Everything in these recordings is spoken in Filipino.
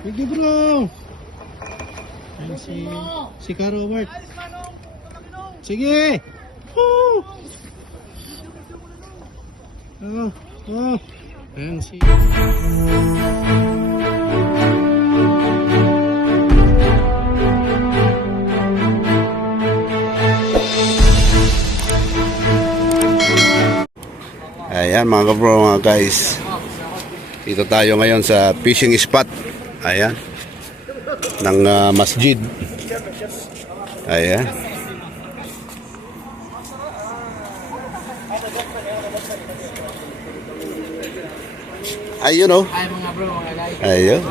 Sige bro. Ayan si Ka Robert. Sige. Woo! Ayan si... Ayan mga bro, mga guys. Dito tayo ngayon sa fishing spot. Ayan. Ng masjid. Ayan. Ayun oh. Ay mga bro, mga guys. Ayun.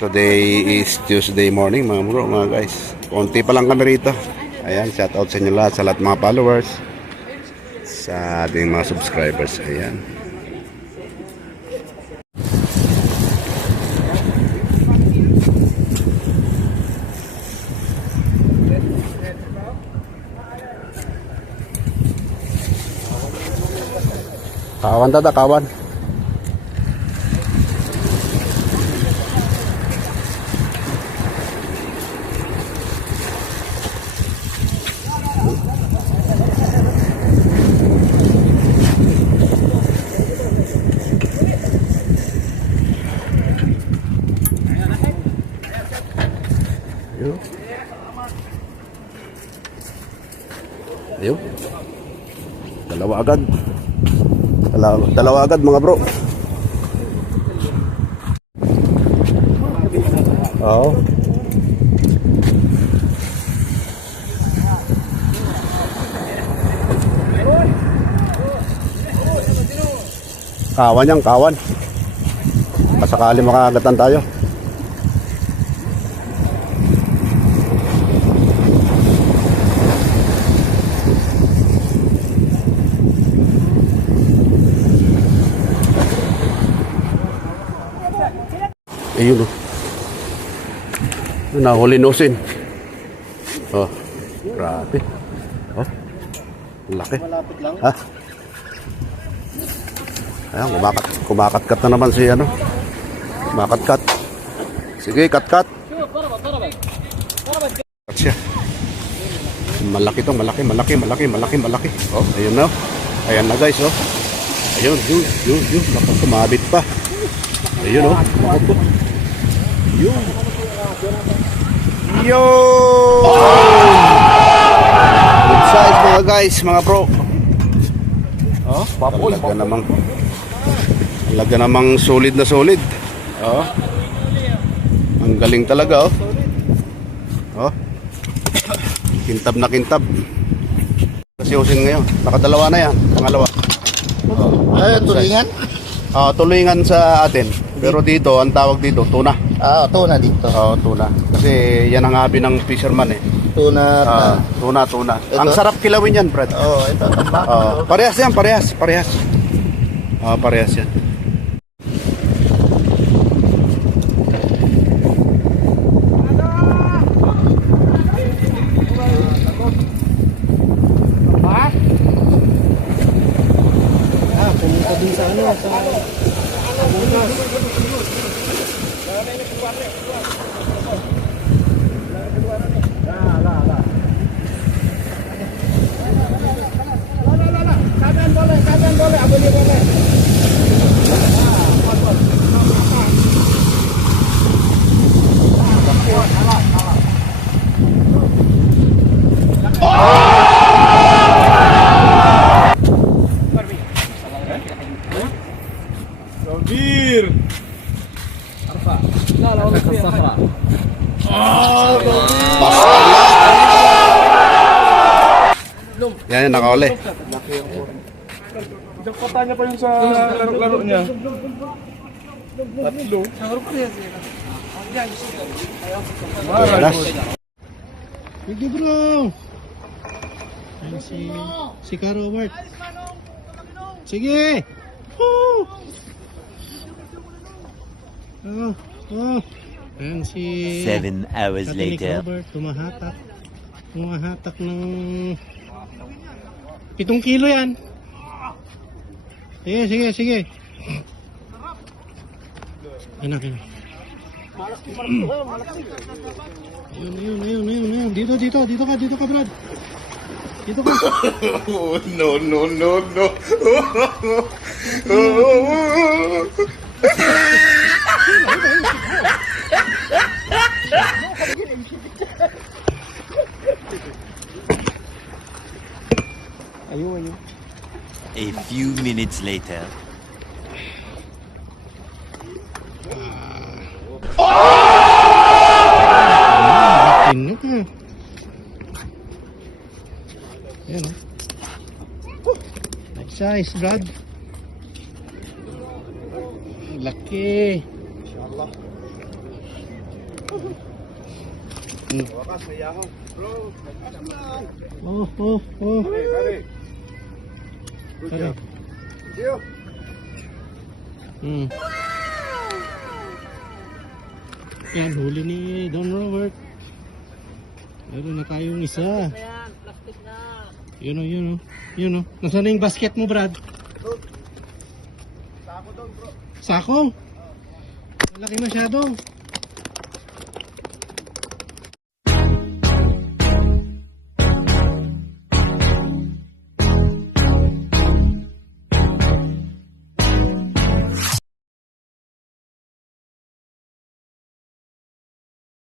Today is Tuesday morning mga bro, mga guys. Konti pa lang kami rito. Ayan, shout out sa inyo lahat, sa lahat mga followers, sa ating mga subscribers. Ayan. Kawan tata, kawan. Ayun. Ayun. Dalawa agad. Dalawa agad mga bro. Oo. Kawan yan, kawan. Pasakali makagatan tayo. Ayun oh. Nahuli nosin. Oh, grabe. Oh, laki. Malapit lang. Ha? Ayan, kumakat-kat na naman si ano. Kumakat-kat. Sige, kat-kat. Kat siya. Malaki to, malaki. Oh, ayun na. Ayan na guys, oh. Ayun. Naku, kumabit pa. Ayun, oh. Naku. Yun. Yo! Good size mga guys, mga bro. Oh, papoy. Talaga namang solid na solid. Oh. Ang galing talaga, oh. Oh. Kintab na kintab. Kasi usin ngayon. Nakadalawa na yan. Pangalawa. Oh. Ay, tulingan? Tulingan sa atin. Pero dito, ang tawag dito, tuna. Tuna dito. Tuna. Kasi yan ang habi ng fisherman eh. Tuna. Tuna. Ang sarap kilawin yan, Brad. Ito. Parehas yan, parehas. Parehas yan. Pumunta din sa ano, sa Abunas. Kapan boleh, abang boleh. Gambir. Arfa. La Safra. Yan, nakauli. Jackpot niya pa yung sa laro-laro niya. Tatlo. Paras. Sige bro. Ayan si Ka Robert. Sige. Woo! Ayan si 7 hours later. Robert, tumahatak ng 7 kilo yan. Sige. Anak yun. Ayun. Dito ka, Brad. Dito ka. No, no, no, no. Ayun. A few minutes later. Tingnan ka. Ayan, oh. Nice size, Brad. Laki. Inshallah. Wakas, may yahaw. Bro, Oh. pare. Good Pare. job. Dio. Yan, huli ni Don Robert. Meron na tayong isa. Yun o. Nasaan na yung basket mo, Brad? Sako doon, bro. Sako? Malaki masyado.